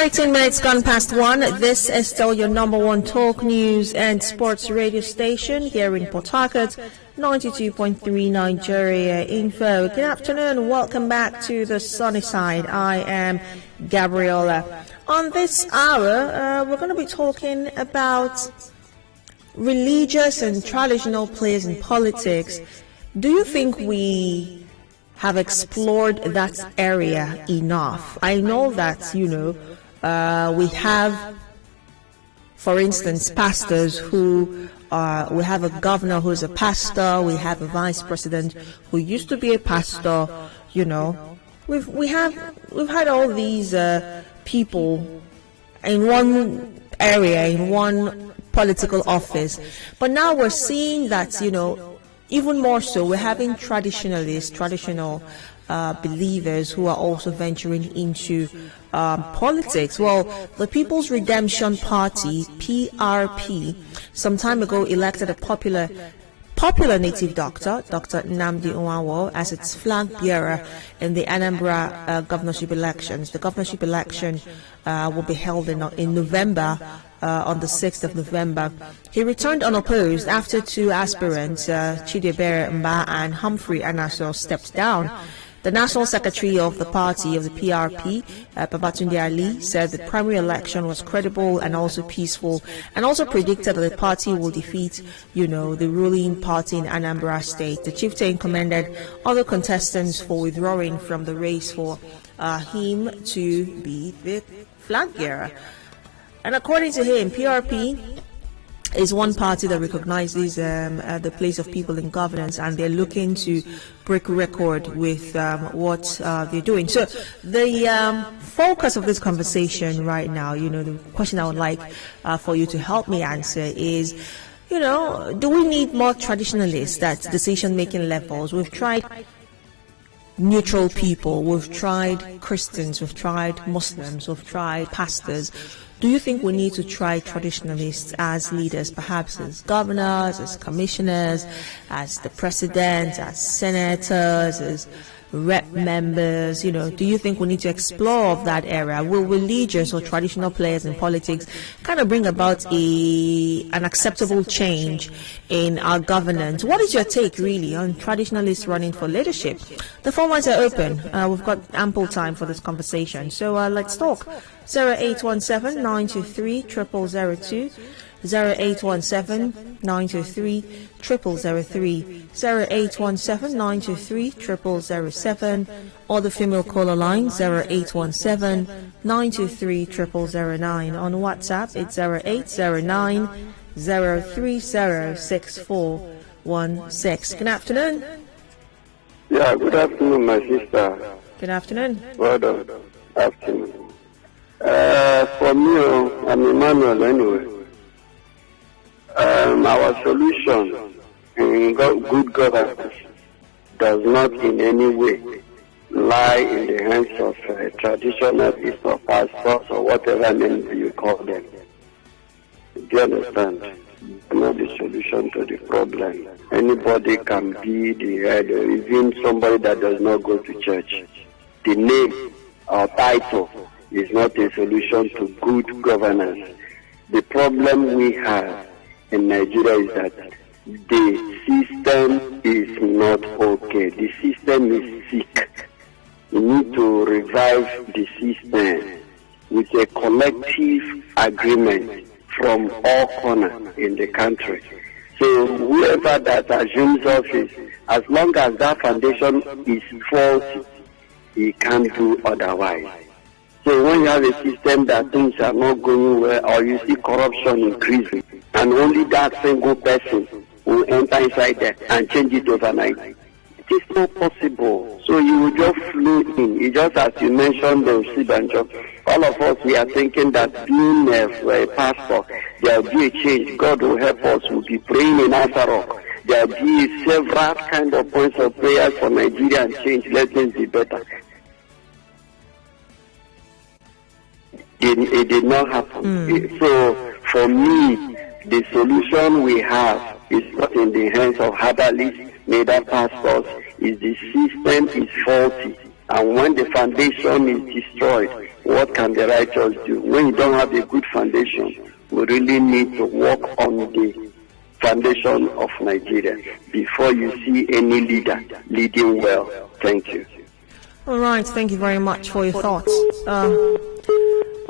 13 minutes gone past 1. This is still your number one talk, news and sports radio station here in Port Harcourt, 92.3 Nigeria Info. Good afternoon. Welcome back to the sunny side. I am Gabriella. On this hour, we're going to be talking about religious and traditional players in politics. Do you think we have explored that area enough? I know that, we have, for instance, pastors we have a governor who's a pastor, we have a vice president who used to be a pastor, We've had all these people in one area, in one political office, but now we're seeing that, even more so, we're having traditional believers who are also venturing into politics. Well, the People's Redemption Party, PRP, some time ago elected a popular native doctor, Dr. Nnamdi Anyanwu, as its flag bearer in the ANAMBRA governorship elections. The governorship election will be held in November, on the 6th of November. He returned unopposed after two aspirants, Chidiebere Mba and Humphrey Anaso, stepped down. The national secretary of the party, of the PRP, Babatunde Ali, said the primary election was credible and also peaceful, and also predicted that the party will defeat, the ruling party in Anambra State. The chieftain commended other contestants for withdrawing from the race for him to be the flag bearer. And according to him, PRP is one party that recognizes the place of people in governance, and they're looking to break record with what they're doing. So the focus of this conversation right now, the question I would like for you to help me answer is, do we need more traditionalists at decision-making levels? We've tried neutral people, we've tried Christians, we've tried Muslims, we've tried pastors. Do you think we need to try traditionalists as leaders, perhaps as governors, as commissioners, as the president, as senators, as rep members? Do you think we need to explore that area? Will religious or traditional players in politics kind of bring about an acceptable change in our governance? What is your take, really, on traditionalists running for leadership? The phone lines are open. We've got ample time for this conversation. So let's talk. 0817-923-0002, 0817-923-0003, 0817-923-0007, or the female caller line 0817-923-0009. On WhatsApp, it's 0809-030-6416. Good afternoon. Yeah, good afternoon, my sister. Good afternoon. Well done. Afternoon. For me, I'm Emmanuel anyway. Our solution in good governance does not in any way lie in the hands of traditionalists or pastors or whatever name you call them. Do you understand? Not the solution to the problem. Anybody can be the head, or even somebody that does not go to church. The name or title is not a solution to good governance. The problem we have in Nigeria is that the system is not okay. The system is sick. We need to revive the system with a collective agreement from all corners in the country. So whoever that assumes office, as long as that foundation is faulty, he can't do otherwise. So when you have a system that things are not going well, or you see corruption increasing, and only that single person will enter inside there and change it overnight, it is not possible. So you will just flow in. It's just as you mentioned, the Sibanjo. All of us, we are thinking that being a pastor, there will be a change. God will help us. We'll be praying in Azarok. There will be several kind of points of prayers for Nigeria and change. Let things be better. It did not happen. So for me, the solution we have is not in the hands of herbalists, neither pastors. Is the system is faulty, and when the foundation is destroyed, what can the righteous do? When you don't have a good foundation, we really need to work on the foundation of Nigeria before you see any leader leading well. Thank you. All right, thank you very much for your thoughts. I'm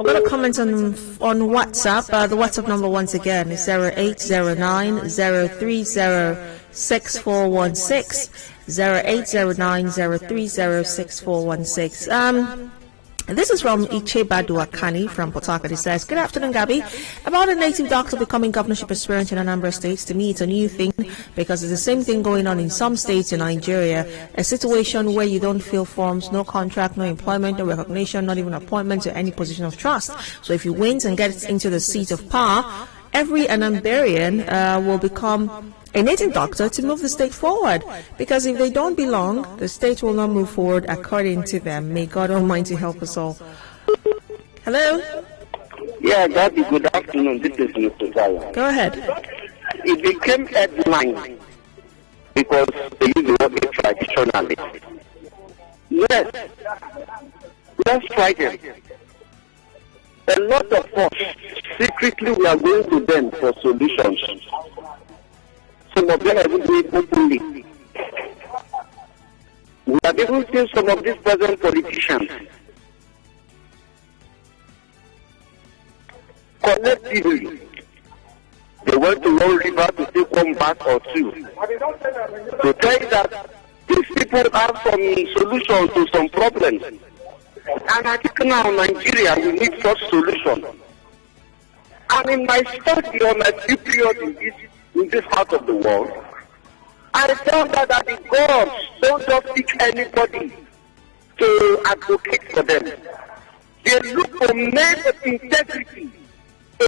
going to comment on WhatsApp. The WhatsApp number once again is 0809-030-6416, 0809-030-6416. This is from Ichebadu Akani from Port Harcourt. He says, good afternoon, Gabby. About a native doctor becoming governorship aspirant in Anambra State, to me it's a new thing because it's the same thing going on in some states in Nigeria, a situation where you don't fill forms, no contract, no employment, no recognition, not even appointment to any position of trust. So if you win and get into the seat of power, every Anambrian will become a native doctor to move the state forward, because if they don't belong, the state will not move forward according to them. May God Almighty help us all. Hello? Yeah, Gabby, good afternoon. This is Mr. Zion. Go ahead. It became headline because they use the word traditionalist. Yes, let's try them. A lot of us, secretly, we are going to them for solutions. Some of them are even doing it openly. We have even seen some of these present politicians collectively. They went to one river to take one back or two. To tell you that these people have some solutions to some problems. And I think now in Nigeria we need such solutions. And in my study on my period in this part of the world, I found out that the gods don't just pick anybody to advocate for them. They look for men with integrity,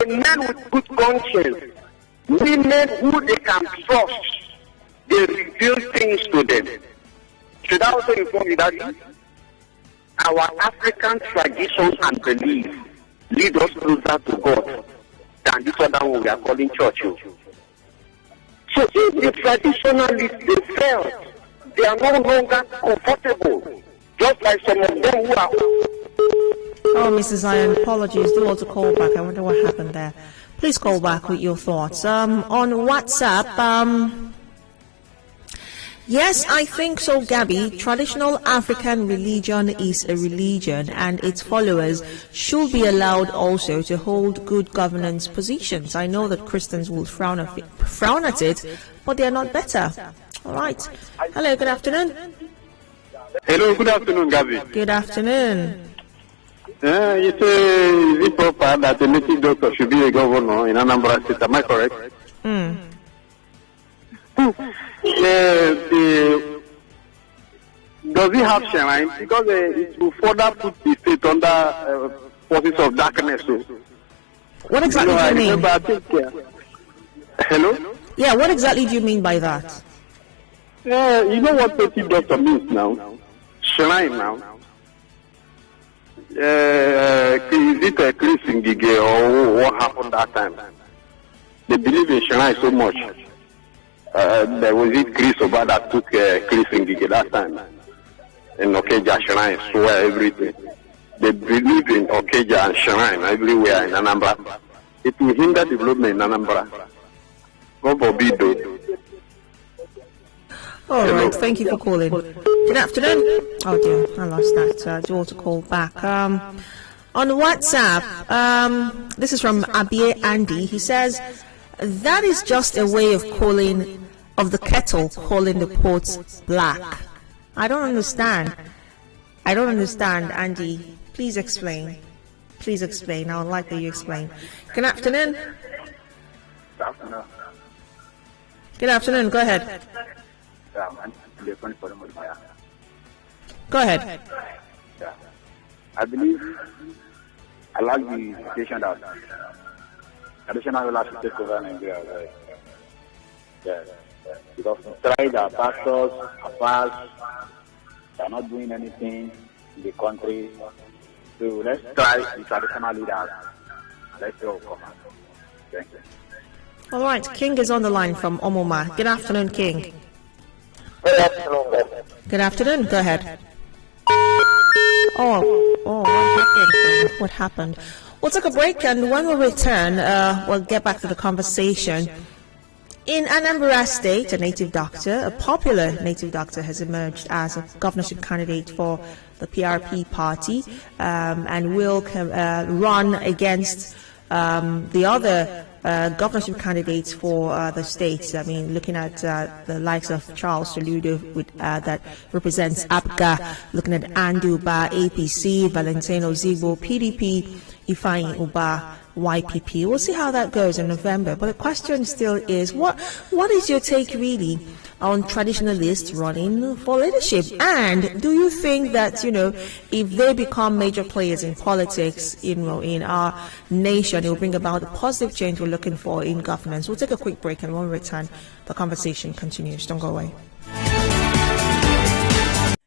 a man with good conscience, women who they can trust. They reveal things to them. Should I also inform you that our African traditions and beliefs lead us closer to God than this other one we are calling church. So if the traditionalists, they felt they are no longer comfortable, just like some of them who are... Oh, Mrs. Zion, apologies. Do want to call back. I wonder what happened there. Please call back with your thoughts. On WhatsApp, yes, I think so, Gabby. Traditional African religion is a religion, and its followers should be allowed also to hold good governance positions. I know that Christians will frown at it, but they are not better. All right. Hello, good afternoon. Hello, good afternoon, Gabby. Good afternoon. You say, is it proper that a native doctor should be a governor in Anambra State? Am I correct? Does he have shrine? Because it will further put the state under forces of darkness. So. What exactly do you mean? Hello? Yeah, what exactly do you mean by that? You know what native doctor means now? Shrine now. Is it a Chris Ngige or what happened that time? They believe in shrine so much. There was it Chris Oba that took Chris Ngige that time. In Okeja shrine, swear everything. They believe in Okeja and shrine everywhere in Anambra. It will hinder development in Anambra. God forbid though. All right, thank you for calling. Good afternoon. Oh dear, I lost that. Do want to call back. On WhatsApp, this is from Abie Andy. He says, that is just a way of the kettle calling the pot black. I don't understand. Andy. Please explain. I would like that you explain. Good afternoon. Good afternoon. Go ahead. Go ahead. I believe I like the situation that traditional rulers should take over Nigeria. Yes. Because we tried our pastors, our pastors, they are not doing anything in the country. So let's try the traditional leaders. Let's go. Thank you. All right, King is on the line from Omoma. Good afternoon, King. Good afternoon. Good afternoon. Go ahead. Oh, What happened? We'll take a break, and when we return, we'll get back to the conversation. In Anambra State, a popular native doctor, has emerged as a governorship candidate for the PRP party, and will run against the other governorship candidates for the states. I mean, looking at the likes of Charles Soludo that represents APGA, looking at Anduba, APC, Valentino Zigbo, PDP, Ifeanyi Uba, YPP. We'll see how that goes in November. But the question still is, what is your take really on traditionalists running for leadership? And do you think that, if they become major players in politics, in our nation, it will bring about the positive change we're looking for in governance? We'll take a quick break, and when we return, the conversation continues. Don't go away.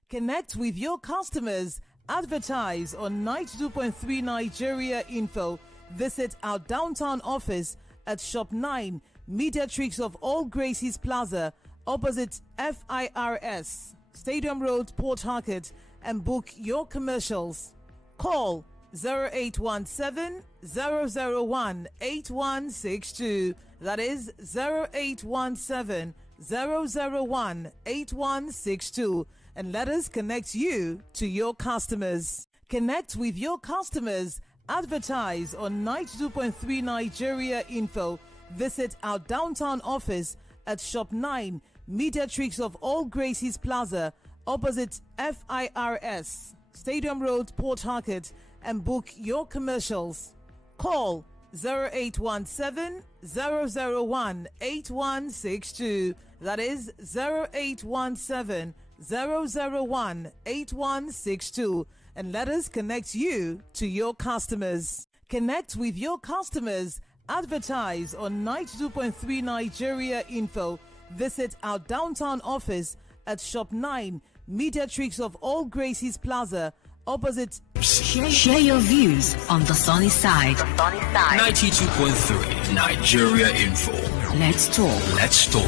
Connect with your customers. Advertise on 92.3 Nigeria Info. Visit our downtown office at Shop 9, Mediatrix of All Gracies Plaza, opposite FIRS, Stadium Road, Port Harcourt, and book your commercials. Call 0817-001-8162. That is 0817-001-8162. And let us connect you to your customers. Connect with your customers. Advertise on 92.3 Nigeria Info. Visit our downtown office at Shop 9, Mediatrix of All Gracies Plaza, opposite FIRS, Stadium Road, Port Harcourt, and book your commercials. Call 0817-001-8162. That is 0817-001-8162. And let us connect you to your customers. Connect with your customers. Advertise on 92.3 Nigeria Info. Visit our downtown office at Shop 9, Mediatrix of All Gracies Plaza, opposite. Share your views on the sunny side. 92.3 Nigeria Info. Let's talk. Let's talk.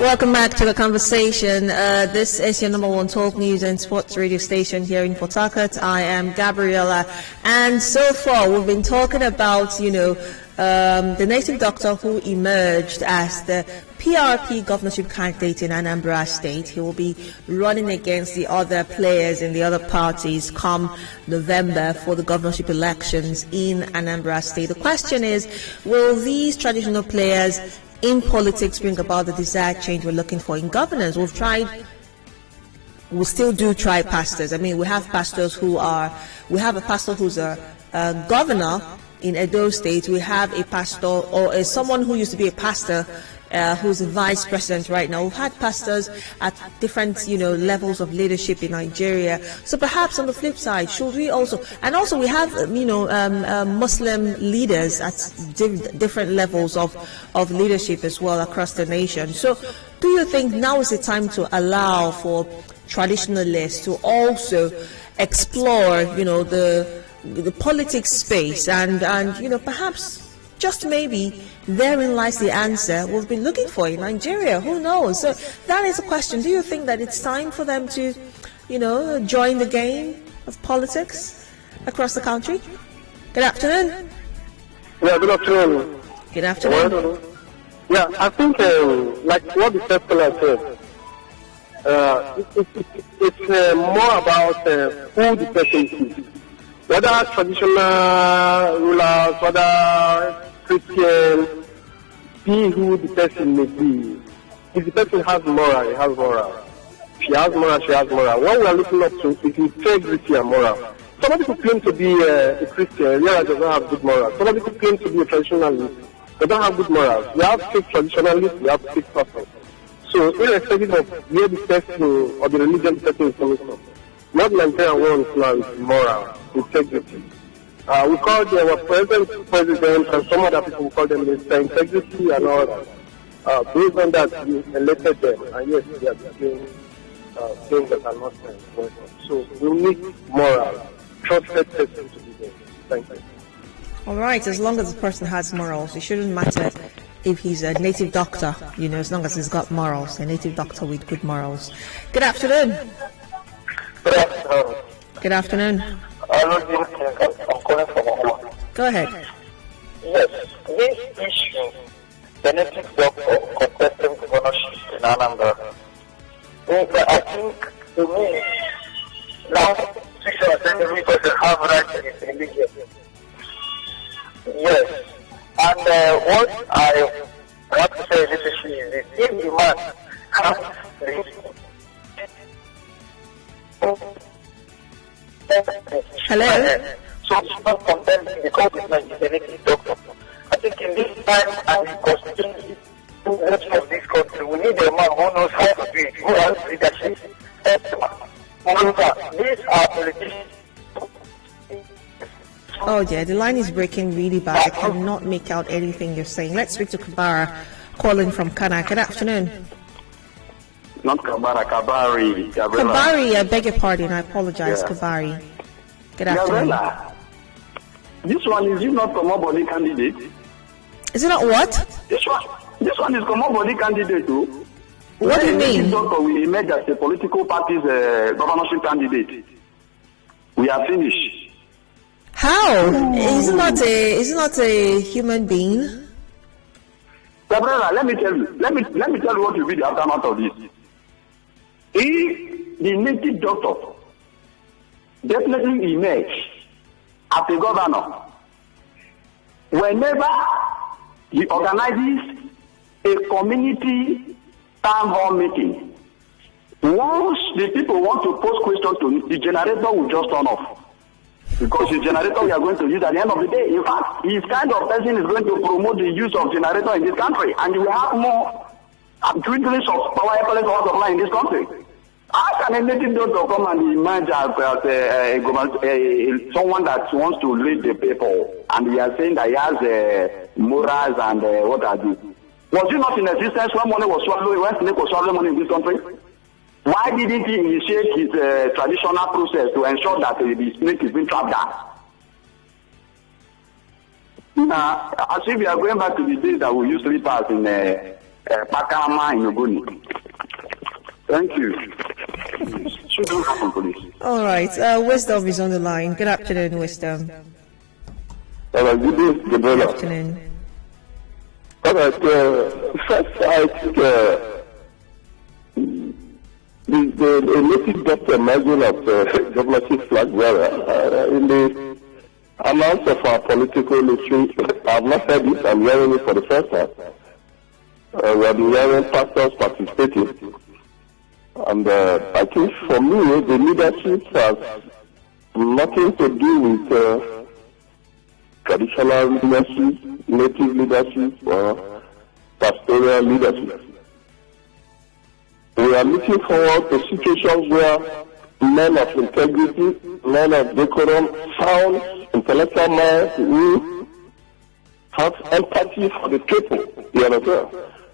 Welcome back to the conversation. This is your number one talk news and sports radio station here in Port Harcourt. I am Gabriella, and so far we've been talking about, the native doctor who emerged as the PRP governorship candidate in Anambra State. He will be running against the other players in the other parties come November for the governorship elections in Anambra State. The question is, will these traditional players in politics bring about the desired change we're looking for in governance? We'll still do try pastors. I mean, we have a pastor who's a governor in Edo State. We have a pastor or someone who used to be a pastor who's a vice president right now. We've had pastors at different, levels of leadership in Nigeria. So perhaps on the flip side, should we also, and also we have, Muslim leaders at different levels of leadership as well across the nation. So do you think now is the time to allow for traditionalists to also explore, the politics space and perhaps just maybe therein lies the answer we've been looking for in Nigeria? Who knows? So that is a question. Do you think that it's time for them to, join the game of politics across the country? Good afternoon. Yeah, good afternoon. Good afternoon. Yeah, I think, like what the first caller said, it's more about who the person is. Whether traditional rulers, whether Christian, be who the person may be. If the person has moral, he has moral. She has moral, she has moral. What we are looking up to is integrity and moral. Somebody who claims to be a Christian, yeah, does not have good morals. Somebody who claims to be a traditionalist, they don't have good morals. We have fake traditionalists, we have fake pastors. So irrespective of where the person or the religion the person is coming from, what Nigerian wants now is moral, integrity. We call our present president and some other people call them Mr. Integrity and all that. Based on that, we elected them, and yes, they are doing things that are not important. So we need moral, trusted person to be there. Thank you. All right, as long as the person has morals, it shouldn't matter if he's a native doctor, as long as he's got morals, a native doctor with good morals. Good afternoon. Good afternoon. Good afternoon. I'm calling from home. Go ahead. Yes, this issue, the native doctor contesting governorship in Anambra, I think to me, now, because have rights to his religion. Yes. And what I want to say in this issue is this: if the man has Hello? so it's not condemned because it's not a native doctor. I think in this time and constitution of this country, we need a man who knows how to do it, who has leadership. These are politicians. Oh dear, the line is breaking really bad. I cannot make out anything you're saying. Let's speak to Kabara, calling from Kana. Good afternoon. Not Kabara, Kabari. Gabriella. Kabari, I beg your pardon. I apologize, Yeah. Kabari. Good afternoon. Gabriella, this one is not Common Body candidate. Is it not what? This one is Common Body candidate too. What do you When mean? the doctor will emerge as a political party's governorship candidate, we are finished. How? Is it not a human being? Gabriella, let me tell you what will be the aftermath of this. If the native doctor definitely emerge as a governor, whenever he organizes a community town hall meeting, once the people want to pose questions to him, the generator will just turn off. Because the generator we are going to use at the end of the day, in fact, his kind of person is going to promote the use of generator in this country, and you will have more dwindling of power supply in this country. How can a native doctor come and emerge as someone that wants to lead the people, and we are saying that he has morals and what have you? Was he not in existence when money was swallowed, when snake was swallowing money in this country? Why didn't he initiate his traditional process to ensure that the snake is being trapped down? Now, as if we are going back to the days that we used to pass in Pakama in Ogoni. Thank you. Shouldn't happen, police. All right. Wisdom is on the line. Good afternoon, Wisdom. Good day, Good Gabriella. afternoon. All right, first I think the native doctor margin of governorship flag bearer in the amounts of our political literature, I have not heard it, I'm hearing it for the first time. We have been hearing pastors participating. And I think for me, the leadership has nothing to do with traditional leadership, native leadership, or pastoral leadership. We are looking forward to situations where men of integrity, men of decorum, sound, intellectual minds who have empathy for the people, you understand,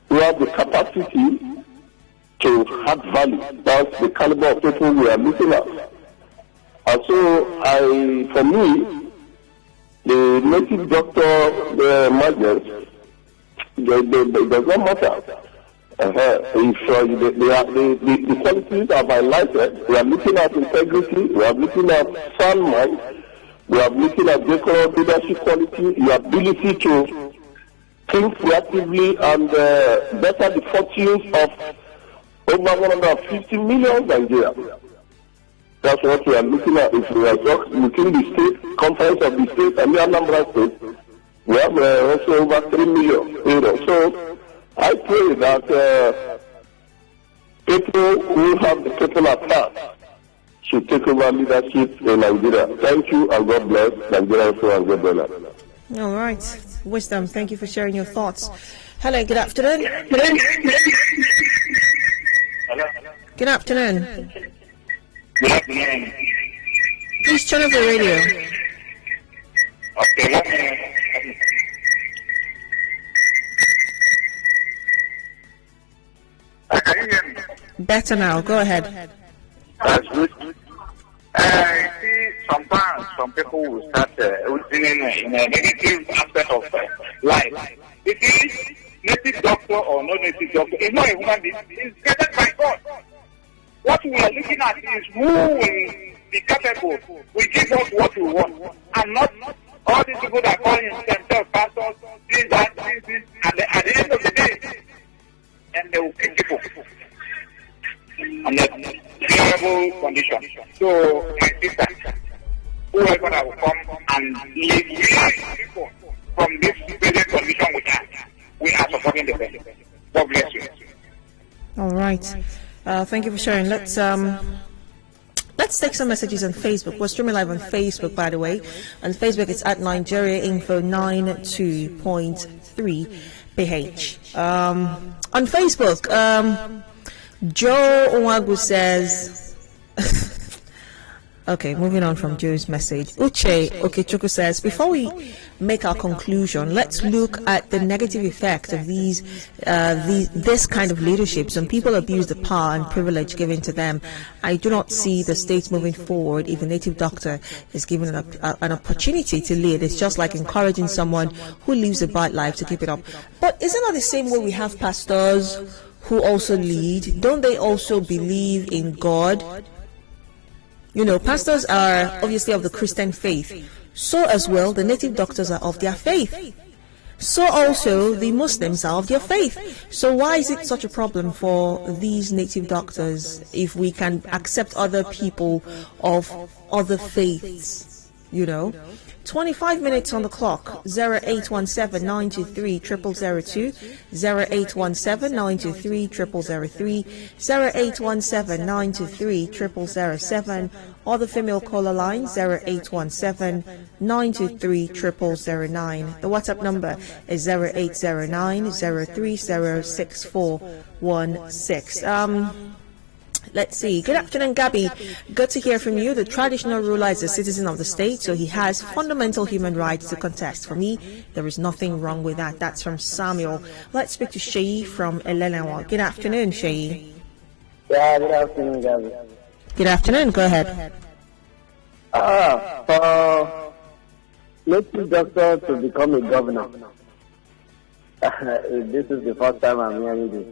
who have the capacity to add value. That's the caliber of people we are looking at. And so, for me, the native doctor, the migrants, it does not matter. If the qualities are highlighted, we are looking at integrity, we are looking at sound mind, we are looking at decorum, leadership quality, the ability to think creatively and better the fortunes of over 150 million Nigerians. That's what we are looking at. If we are just within the state, conference of the state and the ANAMBRA state, we have also over 3 million. So I pray that people who have the people at heart should take over leadership in Nigeria. Thank you and God bless Nigeria and Gabriella. All right. Wisdom, thank you for sharing your thoughts. Hello, good afternoon. Good afternoon. Good afternoon. Please turn off the radio. Okay, 1 minute. Can you hear me? Better now. Go ahead. That's good. I see sometimes some people will start reasoning in a negative aspect of life. You see, native doctor or non-native doctor is not a human being. It's created by God. What we are looking at is who will be capable, will give us what we want, and not all these people that call themselves pastors, this, at the end of the day, and they will kill people under terrible conditions. So, my sister, whoever that will come and liberate people from this present condition we are supporting the person. God bless you. All right. Thank you for sharing. Let's take some messages on Facebook. We're streaming live on Facebook, by the way. On Facebook, it's at Nigeria Info 92.3 PH. On Facebook, Joe Onwagu says. Okay, moving on from Joe's message. Uche Okechukwu says, before we make our conclusion, let's look at the negative effect of this kind of leadership. Some people abuse the power and privilege given to them. I do not see the state moving forward if a native doctor is given an opportunity to lead. It's just like encouraging someone who lives a bad life to keep it up. But isn't that the same way we have pastors who also lead? Don't they also believe in God? You know, pastors are obviously of the Christian faith. So as well, the native doctors are of their faith. So also, the Muslims are of their faith. So why is it such a problem for these native doctors if we can accept other people of other faiths, you know? 25 minutes on the clock. 0817 923 0002, 0817 923 0003, 0817 923 0007, or the female caller line 0817 923 0009. The WhatsApp number is 0809 030 6416. Let's see. Good afternoon, Gabby. Good to hear from you. The traditional ruler is a citizen of the state, so he has fundamental human rights to contest. For me, there is nothing wrong with that. That's from Samuel. Let's speak to Sheyi from Elenawa. Good afternoon, Sheyi. Yeah, good afternoon, Gabby. Good afternoon. Go ahead. For native doctor to become a governor, this is the first time I'm hearing this.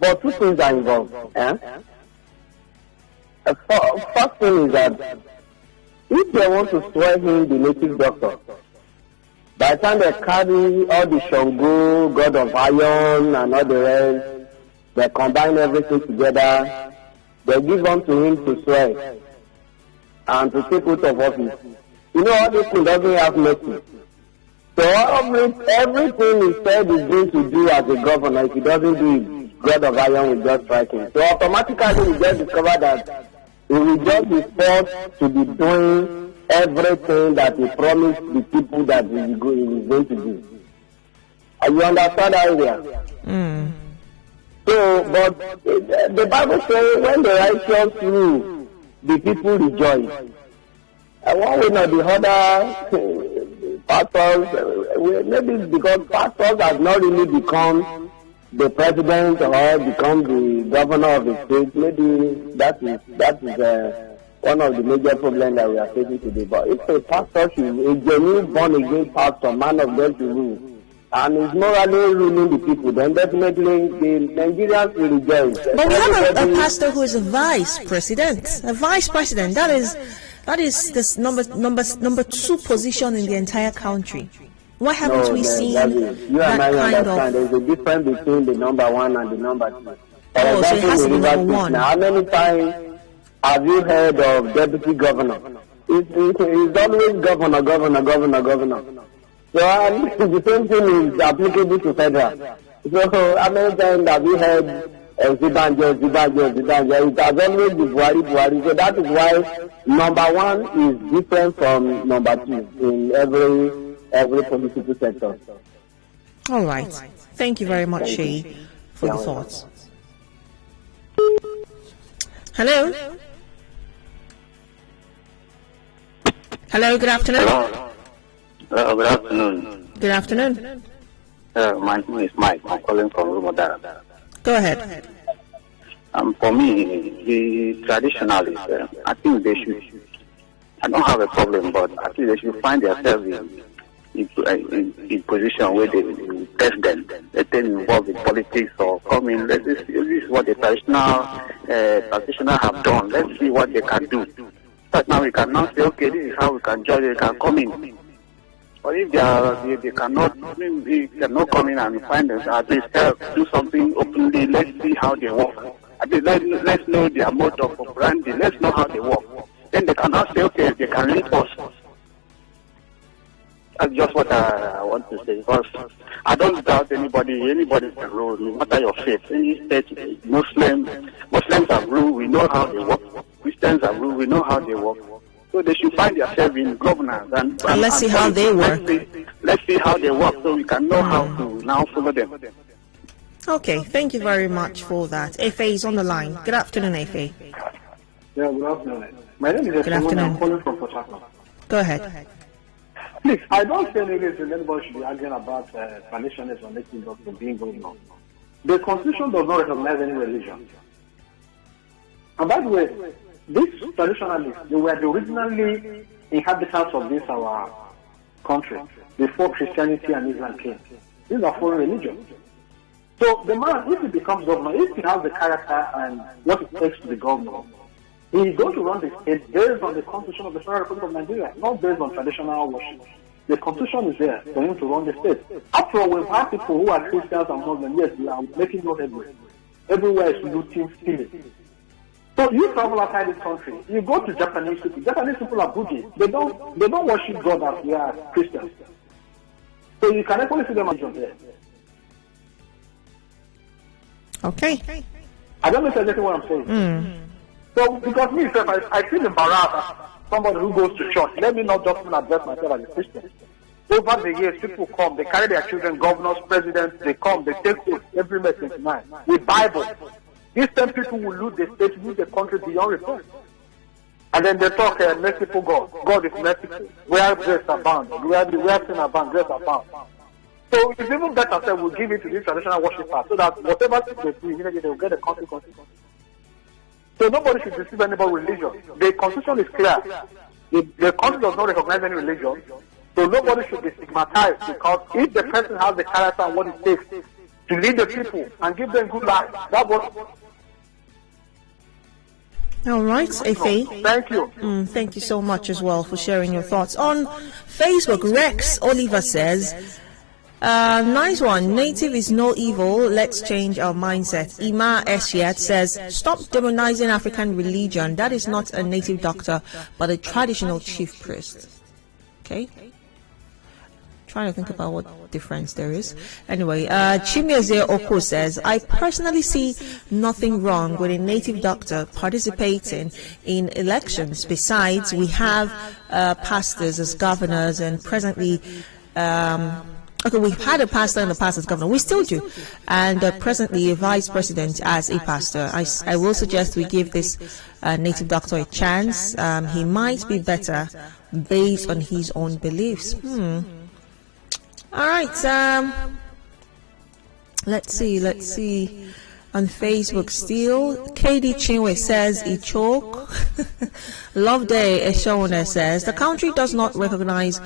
But two things are involved. First thing is that if they want to swear him the native doctor, by the time they carry all the Shango, God of Iron, and all the rest, they combine everything together, they give unto him to swear and to take out of office. You know, all this thing doesn't have mercy. So everything he said is going to do as a governor, if he doesn't do it, God of Iron will just strike him. So automatically we just discover that he will just be forced to be doing everything that he promised the people that he is going to do. You understand that area? So, but the Bible says when the righteous rule, the people rejoice. One way or the other, pastors, maybe because pastors have not really become the president or become the governor of the state, maybe that is one of the major problems that we are facing today. But if a pastor, a genuine born-again pastor, man of God to rule, and is morally ruling the people, then definitely the Nigerians will rejoice. But we have a pastor who is a vice president. A vice president, that is this number two position in the entire country. Why haven't we seen that kind of... There's a difference between the number one and the number two. Oh, so it has to be number one. Now, how many times have you heard of deputy governor? It's always governor. So the same thing is applicable to federal. So how many times have you heard Zibanjo? It has always been Buhari. So that is why number one is different from number two in every political sector. All right. Thank you very much, Sheyi, for the thoughts. Hello? Hello, good afternoon. Hello. Good afternoon. Good afternoon. My name is Mike. I'm calling from Rumodara. Go ahead. For me, the traditionalists, I think they should, I don't have a problem, but I think they should find themselves in position where they test them, let them involved in politics or come in. This is what the traditional practitioners have done. Let's see what they can do. But now we can now say, okay, this is how we can judge. They can come in. But if they cannot come in and find us, at least do something openly. Let's see how they work. At least let's know their mode of operandi. Let's know how they work. Then they can now say, okay, they can lead us. That's just what I want to say, because I don't doubt anybody can rule, no matter your faith. Any state, Muslims have rule, we know how they work. Christians have rule, we know how they work. So they should find themselves in governance. And let's see how they work. Let's see how they work so we can know how to now follow them. Okay, thank you very much for that. Efe is on the line. Good afternoon, Efe. Yeah, good afternoon. My name is Efe. I'm calling from Port Harcourt. Go ahead. Please, I don't say that anybody should be arguing about traditionalists or native doctrine being governor. The Constitution does not recognize any religion. And by the way, these traditionalists, they were the originally inhabitants of this our country before Christianity and Islam came. These are foreign religions. So the man, if he becomes governor, if he has the character and what it takes to be governor, he is going to run the state based on the Constitution of the Federal Republic of Nigeria, not based on traditional worship. The Constitution is there for him to run the state. After all, we've had people who are Christians and Muslims, yes, we are making no headway. Everywhere is looting, stealing. So you travel outside this country, you go to Japanese people. Japanese people are Buddhists. They don't worship God as we are Christians. So you can actually see them as there. Okay. I don't know if that's exactly what I'm saying. So, because me, I feel embarrassed as somebody who goes to church. Let me not just address myself as a Christian. Over the years, people come, they carry their children, governors, presidents, they come, they take oath every May 29 with Bible. These 10 people will lose the state, lose the country beyond repair. And then they talk, merciful God. God is merciful. Where grace abound, where sin abound, grace abound. So it's even better that we'll give it to these traditional worshippers so that whatever they do, they will get the consequences. So nobody should deceive anybody religion. The Constitution is clear. The country does not recognize any religion. So nobody should be stigmatized, because if the person has the character and what it takes to lead the people and give them good life, that was. All right, Efe. Thank you. Thank you so much as well for sharing your thoughts. On Facebook, Rex Oliver says, nice one. Native is no evil. Let's change our mindset. Ima Eshiat says, stop demonizing African religion. That is not a native doctor, but a traditional chief priest. Okay. Trying to think about what difference there is. Anyway, Chimieze Oko says, I personally see nothing wrong with a native doctor participating in elections. Besides, we have pastors as governors, and presently, okay, we've had a pastor in the past as governor. We still do. And presently a vice president as a pastor. I will suggest we give this native doctor a chance. He might be better based on his own beliefs. All right. Let's see. On Facebook still, KD Chinwe says, Ichok. Love Day Eshone says, the country does not recognize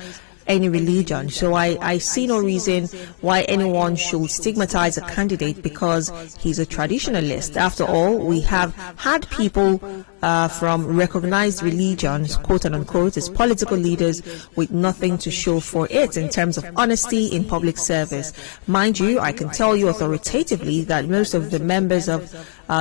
any religion, so I see no reason why anyone should stigmatize a candidate because he's a traditionalist. After all, we have had people from recognized religions, quote unquote, as political leaders with nothing to show for it in terms of honesty in public service. Mind you, I can tell you authoritatively that most of the members of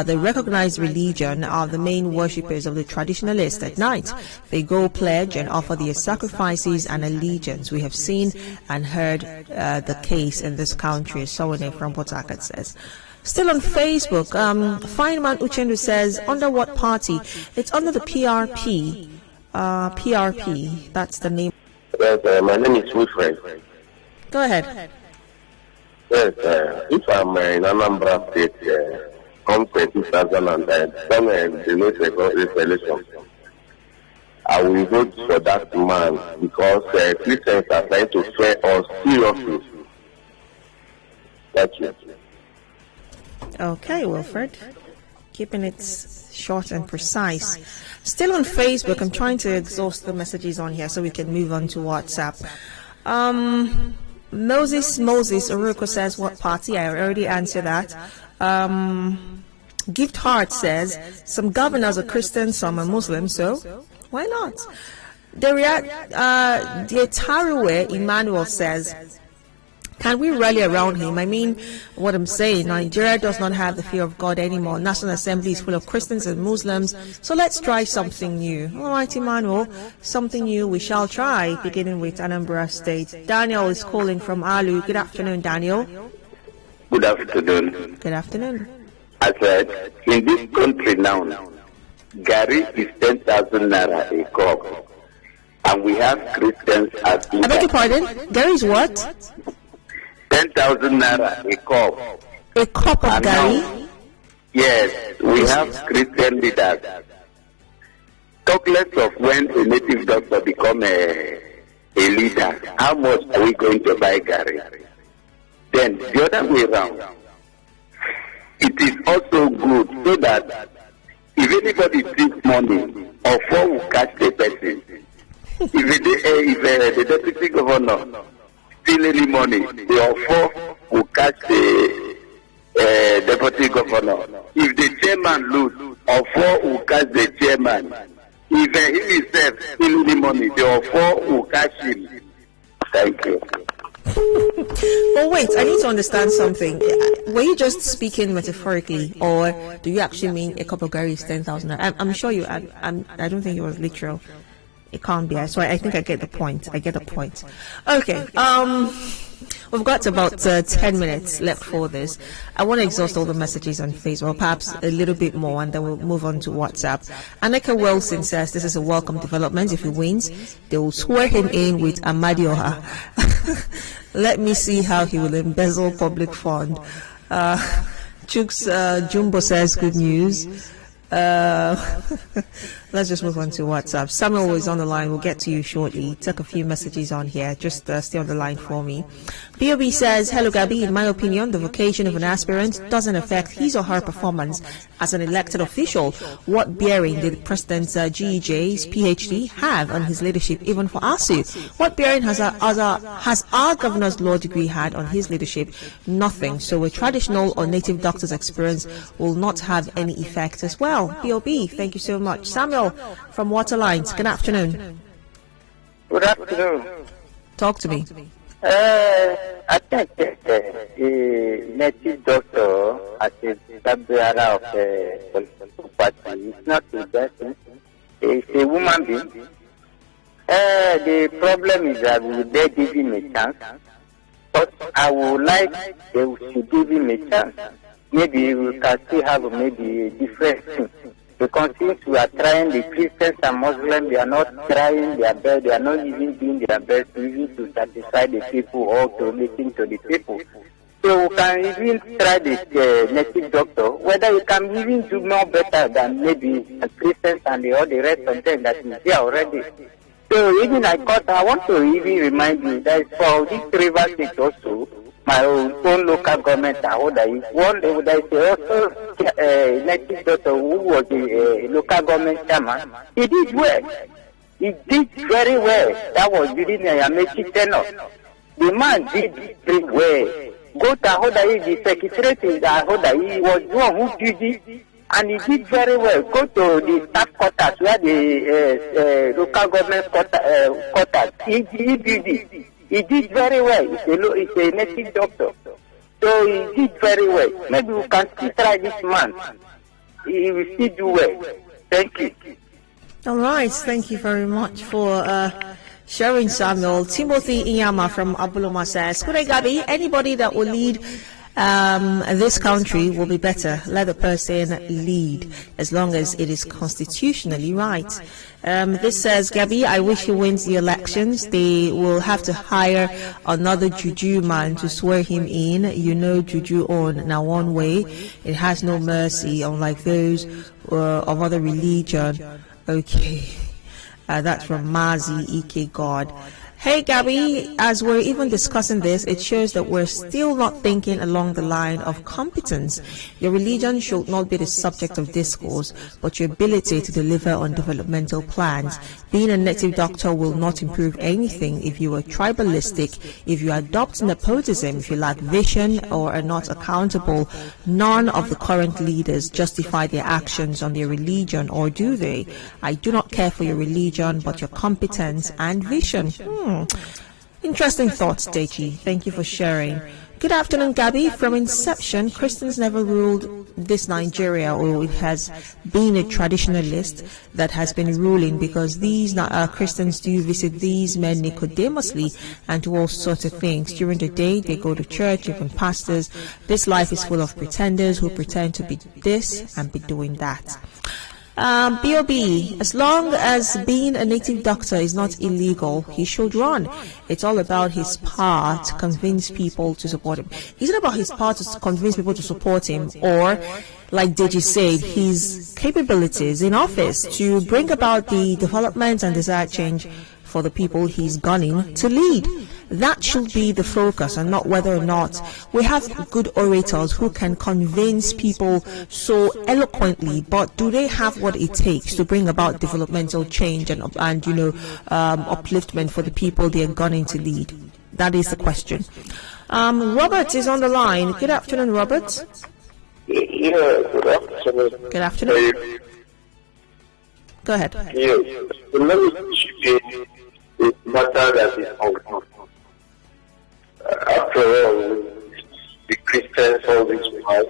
the recognized religion are the main worshippers of the traditionalist at night. They go pledge and offer their sacrifices and allegiance. We have seen and heard the case in this country, Sowane from Port Harcourt says. Still on Facebook, Fineman Uchendu says, under what party? It's under the PRP. PRP, that's the name. Yes, my name is Wilfred. Go ahead. Yes, if I'm in Anambra State, come 2010, the next election, I will vote for that man because Christians are trying to fail us seriously. Thank you. Okay, Wilfred. Keeping it short and precise. Still on Facebook, I'm trying to exhaust the messages on here so we can move on to WhatsApp. Moses Oruko says, what party? I already answered that. Gift Heart says, some governors are Christians, some are Muslims, so why not? The Taruwe Emmanuel says, can we rally around him? I mean, what I'm saying, Nigeria does not have the fear of God anymore. National Assembly is full of Christians and Muslims, so let's try something new. All right, Emmanuel, something new we shall try, beginning with Anambra State. Daniel is calling from Alu. Good afternoon, Daniel. Good afternoon. Good afternoon. I said, in this country now, Gary is 10,000 naira a cup, and we have Christians as I beg your pardon? Gary is what? 10,000 naira a cup. A cup of Gary? Yes, we have Christian leaders. Talk less of when a native doctor become a leader. How much are we going to buy Gary? Then the other way around, it is also good so that if anybody steals money, or four will catch the person. If the deputy governor steal any money, the four will catch the deputy governor. If the chairman lose, or four will catch the chairman. If he himself steal any money, the four will catch him. Thank you. Well, wait, I need to understand something. Were you just speaking metaphorically, or do you actually mean a cup of Gary is 10,000? I'm sure you. I don't think it was literal. It can't be. So I think I get the point. Okay. We've got about 10 minutes left for this. I want to exhaust all the messages on Facebook, perhaps a little bit more, and then we'll move on to WhatsApp. Annika Wilson says this is a welcome development. If he wins, they will swear him in with Amadioha. Let me see how he will embezzle public fund. Chooks Jumbo says good news. Let's just move on to WhatsApp. Samuel is on the line. We'll get to you shortly. Took a few messages on here. Just stay on the line for me. B.O.B. says, hello, Gabi. In my opinion, the vocation of an aspirant doesn't affect his or her performance as an elected official. What bearing did President GEJ's PhD have on his leadership, even for ASU? What bearing has our governor's law degree had on his leadership? Nothing. So a traditional or native doctor's experience will not have any effect as well. B.O.B., thank you so much. Samuel from Waterlines, good afternoon. Good afternoon. Talk to me. I think the native doctor, as a Gabriella of the political party, is not the best. It's a woman being. The problem is that we dare give him a chance, but I would like they should give him a chance. Maybe we can still have maybe a different thing. Because since we are trying, the Christians and Muslims, they are not trying their best, they are not even doing their best even to satisfy the people or to listen to the people. So we can even try this native doctor, whether you can even do more better than maybe the Christians and all the rest of them that is here already. So even I want to even remind you that for this river state also, my own local government, one day there is also native doctor who was a local government chairman. He did well. He did very well. That was during a Yamechi tenure. The man did pretty well. Go to Ahodayi, the secretary in Ahodayi, he was the one who did it, and he did very well. Go to the staff quarters where the local government quarters, he did it. He did very well. It's a native doctor. So he did very well. Maybe we can still try this man. He will still do well. Thank you. All right. Thank you very much for sharing, Samuel. Timothy Iyama from Abuloma says, good day, Gabi. Anybody that will lead this country will be better. Let the person lead as long as it is constitutionally right. This says, Gabi, I wish he wins the elections. They will have to hire another juju man to swear him in. You know juju on now one way. It has no mercy, unlike those of other religion. Okay. That's from Mazi Ike God. Hey Gabby, as we're even discussing this, it shows that we're still not thinking along the line of competence. Your religion should not be the subject of discourse, but your ability to deliver on developmental plans. Being a native doctor will not improve anything if you are tribalistic, if you adopt nepotism, if you lack vision or are not accountable. None of the current leaders justify their actions on their religion, or do they? I do not care for your religion, but your competence and vision. Interesting thoughts, Deji. Thank you for sharing. Good afternoon, Gabby. From inception, Christians never ruled this Nigeria, or it has been a traditionalist that has been ruling, because these Christians do visit these men Nicodemously and do all sorts of things. During the day, they go to church, even pastors. This life is full of pretenders who pretend to be this and be doing that. B.O.B. As long as being a native doctor is not illegal, he should run. It's all about his power to convince people to support him. Is it about his power to convince people to support him, or, like Deji said, his capabilities in office to bring about the development and desired change for the people he's gunning to lead? That should be the focus, and not whether or not we have good orators who can convince people so eloquently, but do they have what it takes to bring about developmental change and upliftment for the people they're gunning to lead? That is the question. Robert is on the line. Good afternoon, Robert. Yeah, good afternoon. Good afternoon. Go ahead. Yes, the membership is matter that is ongoing. After all, the Christians all this while,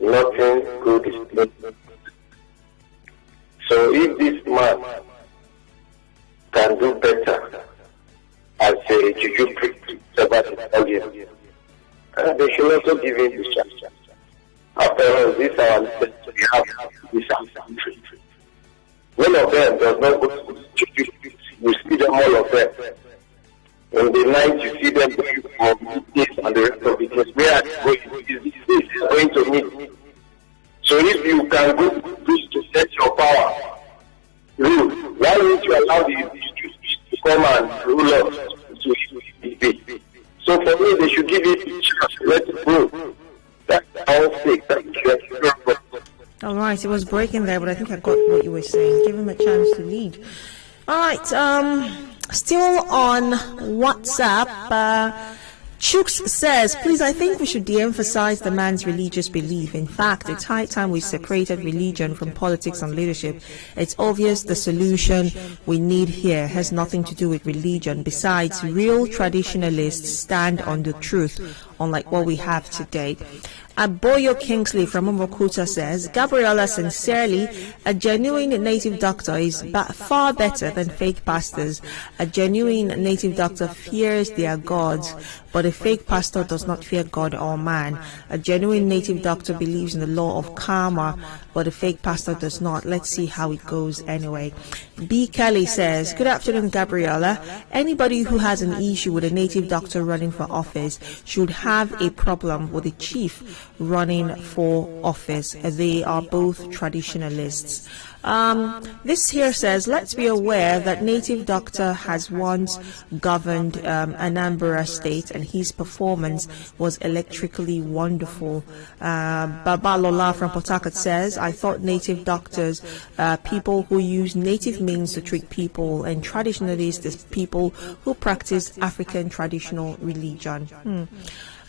nothing good is done. So if this man can do better as a juju priest about his audience, they should also give him this chance. After all, this our we have this country. One of them does not go to juju priest. You see them, all of them. In the night, you see them going for this and the rest of it. Yes, where is going to meet. So if you can go to set your power, rule, why won't you allow the to come and rule us to debate? So for me, they should give it a chance. Let it go. That's our sake. All right, it was breaking there, but I think I got what you were saying. Give him a chance to lead. All right, still on WhatsApp, Chooks says, please, I think we should de-emphasize the man's religious belief. In fact, it's high time we separated religion from politics and leadership. It's obvious the solution we need here has nothing to do with religion. Besides, real traditionalists stand on the truth, unlike what we have today. Aboyo Kingsley from Umokuta says, Gabriella, sincerely, a genuine native doctor is far better than fake pastors. A genuine native doctor fears their gods, but a fake pastor does not fear God or man. A genuine native doctor believes in the law of karma, but a fake pastor does not. Let's see how it goes anyway. B. Kelly says, good afternoon, Gabriella. Anybody who has an issue with a native doctor running for office should have a problem with a chief running for office. They are both traditionalists. This here says, let's be aware that native doctor has once governed Anambra state, and his performance was electrically wonderful. Baba Lola from Port Harcourt says, I thought native doctors, people who use native means to treat people, and traditionalists is people who practice African traditional religion.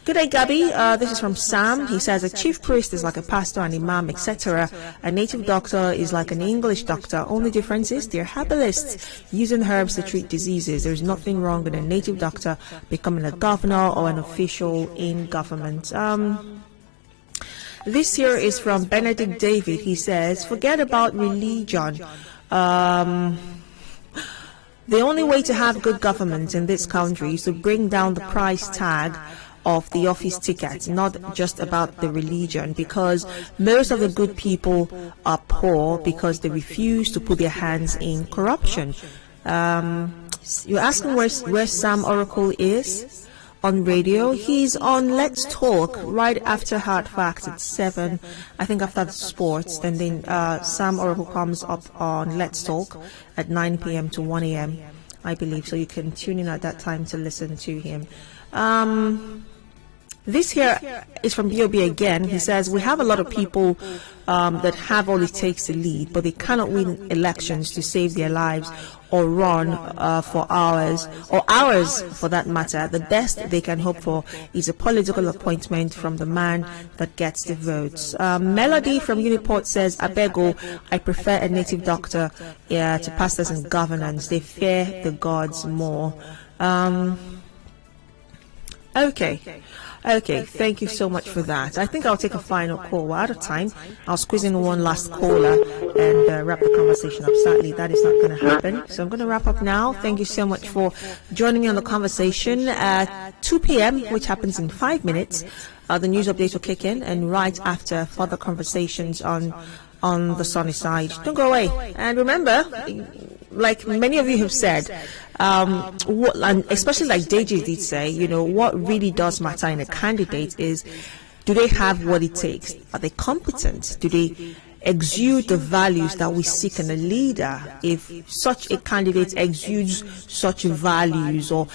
Good day, Gabby. This is from Sam. He says a chief priest is like a pastor, an imam, etc. A native doctor is like an English doctor. Only difference is they're herbalists using herbs to treat diseases. There's nothing wrong with a native doctor becoming a governor or an official in government. This here is from Benedict David. He says, forget about religion. The only way to have good government in this country is to bring down the price tag of the office tickets, not just about the religion, because most of the good people are poor because they refuse to put their hands in corruption. You're asking where Sam Oracle is on radio. He's on Let's Talk right after Hard Facts at 7, I think after the sports. Then Sam Oracle comes up on Let's Talk at 9 p.m. to 1 a.m. I believe. So you can tune in at that time to listen to him. This here is from BOB again. He says, we have a lot of people that have all it takes to lead, but they cannot win elections to save their lives or run for hours, or hours for that matter. The best they can hope for is a political appointment from the man that gets the votes. Melody from Uniport says, Abego, I prefer a native doctor to pastors and governance. They fear the gods more. Okay, thank you so much for that. I think I'll take a final call. We're out of time. I'll squeeze in one last caller and wrap the conversation up. Sadly, that is not going to happen. So I'm going to wrap up now. Thank you so much for joining me on the conversation. At 2 p.m., which happens in 5 minutes, the news updates will kick in, and right after, further conversations on the sunny side. Don't go away. And remember, like many of you have said, and especially like Deji did say, you know, what really does matter in a candidate is, do they have what it takes? Are they competent? Do they exude the values that we seek in a leader? If such a candidate exudes such values, or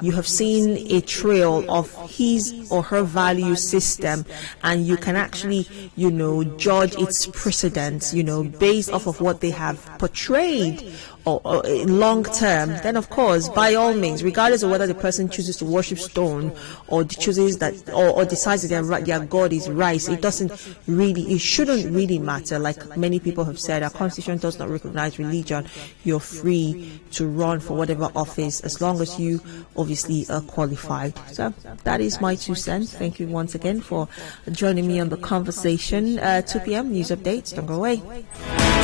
you have seen a trail of his or her value system, and you can actually, you know, judge its precedents, you know, based off of what they have portrayed or in long term, then of course, by all means, regardless of whether the person chooses to worship stone or chooses that or decides that their God is rice, it shouldn't really matter. Like many people have said, our constitution does not recognize religion. You're free to run for whatever office as long as you obviously are qualified. So that is my 2 cents. Thank you once again for joining me on the conversation. 2 p.m. news updates. Don't go away.